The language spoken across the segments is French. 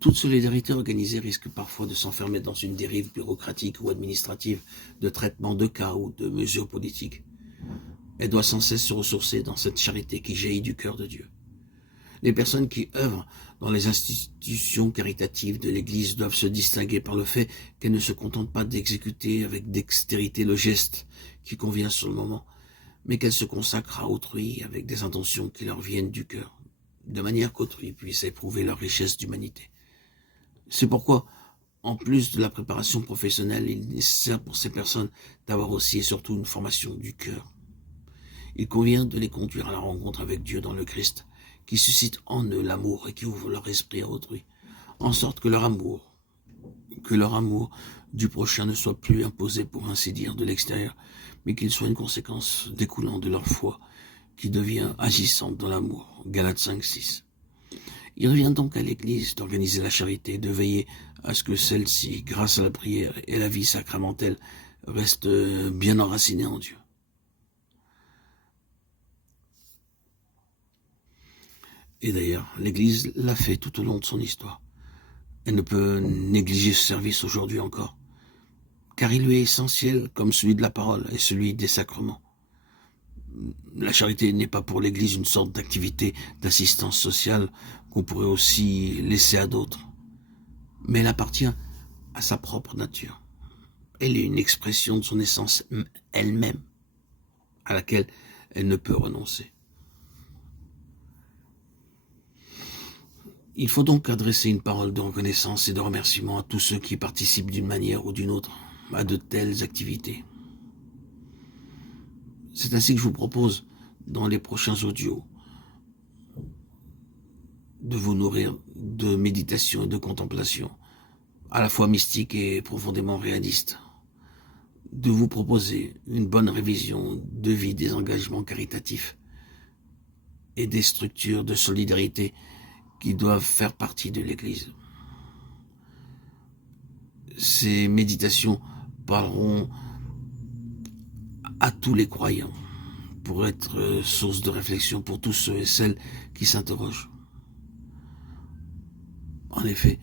Toute solidarité organisée risque parfois de s'enfermer dans une dérive bureaucratique ou administrative de traitement de cas ou de mesures politiques. Elle doit sans cesse se ressourcer dans cette charité qui jaillit du cœur de Dieu. Les personnes qui œuvrent dans les institutions caritatives de l'Église doivent se distinguer par le fait qu'elles ne se contentent pas d'exécuter avec dextérité le geste qui convient sur le moment, mais qu'elles se consacrent à autrui avec des intentions qui leur viennent du cœur, de manière qu'autrui puisse éprouver leur richesse d'humanité. C'est pourquoi, en plus de la préparation professionnelle, il est nécessaire pour ces personnes d'avoir aussi et surtout une formation du cœur. Il convient de les conduire à la rencontre avec Dieu dans le Christ, qui suscite en eux l'amour et qui ouvre leur esprit à autrui, en sorte que leur amour du prochain ne soit plus imposé pour ainsi dire de l'extérieur, mais qu'il soit une conséquence découlant de leur foi, qui devient agissante dans l'amour. Galates 5:6. Il revient donc à l'Église d'organiser la charité, de veiller à ce que celle-ci, grâce à la prière et la vie sacramentelle, reste bien enracinée en Dieu. Et d'ailleurs, l'Église l'a fait tout au long de son histoire. Elle ne peut négliger ce service aujourd'hui encore, car il lui est essentiel comme celui de la parole et celui des sacrements. La charité n'est pas pour l'Église une sorte d'activité d'assistance sociale qu'on pourrait aussi laisser à d'autres, mais elle appartient à sa propre nature. Elle est une expression de son essence elle-même, à laquelle elle ne peut renoncer. Il faut donc adresser une parole de reconnaissance et de remerciement à tous ceux qui participent d'une manière ou d'une autre à de telles activités. C'est ainsi que je vous propose, dans les prochains audios, de vous nourrir de méditation et de contemplation, à la fois mystique et profondément réaliste, de vous proposer une bonne révision de vie des engagements caritatifs et des structures de solidarité qui doivent faire partie de l'Église. Ces méditations parleront à tous les croyants pour être source de réflexion pour tous ceux et celles qui s'interrogent. En effet,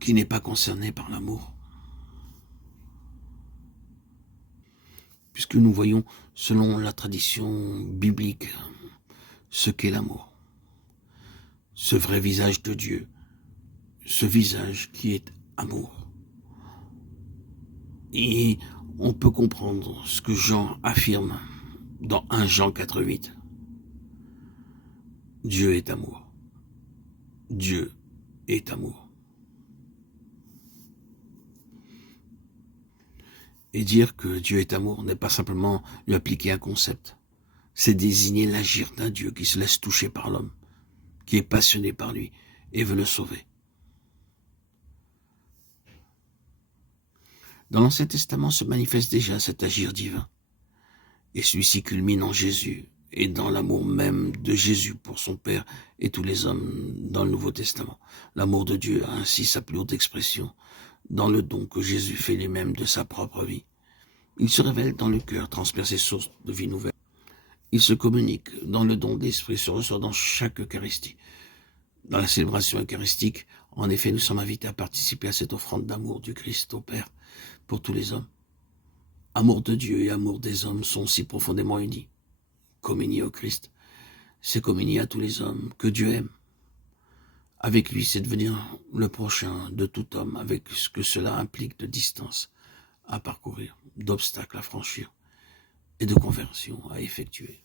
qui n'est pas concerné par l'amour? Puisque nous voyons, selon la tradition biblique, ce qu'est l'amour. Ce vrai visage de Dieu, ce visage qui est amour. Et on peut comprendre ce que Jean affirme dans 1 Jean 4:8. Dieu est amour. Dieu est amour. Et dire que Dieu est amour n'est pas simplement lui appliquer un concept, c'est désigner l'agir d'un Dieu qui se laisse toucher par l'homme, qui est passionné par lui et veut le sauver. Dans l'Ancien Testament se manifeste déjà cet agir divin, et celui-ci culmine en Jésus et dans l'amour même de Jésus pour son Père et tous les hommes dans le Nouveau Testament. L'amour de Dieu a ainsi sa plus haute expression dans le don que Jésus fait lui-même de sa propre vie. Il se révèle dans le cœur, transperce ses sources de vie nouvelle. Il se communique dans le don de l'Esprit, se ressort dans chaque Eucharistie. Dans la célébration eucharistique, en effet, nous sommes invités à participer à cette offrande d'amour du Christ au Père pour tous les hommes. Amour de Dieu et amour des hommes sont si profondément unis. Communier au Christ, c'est communier à tous les hommes que Dieu aime. Avec lui, c'est devenir le prochain de tout homme, avec ce que cela implique de distance à parcourir, d'obstacles à franchir et de conversion à effectuer.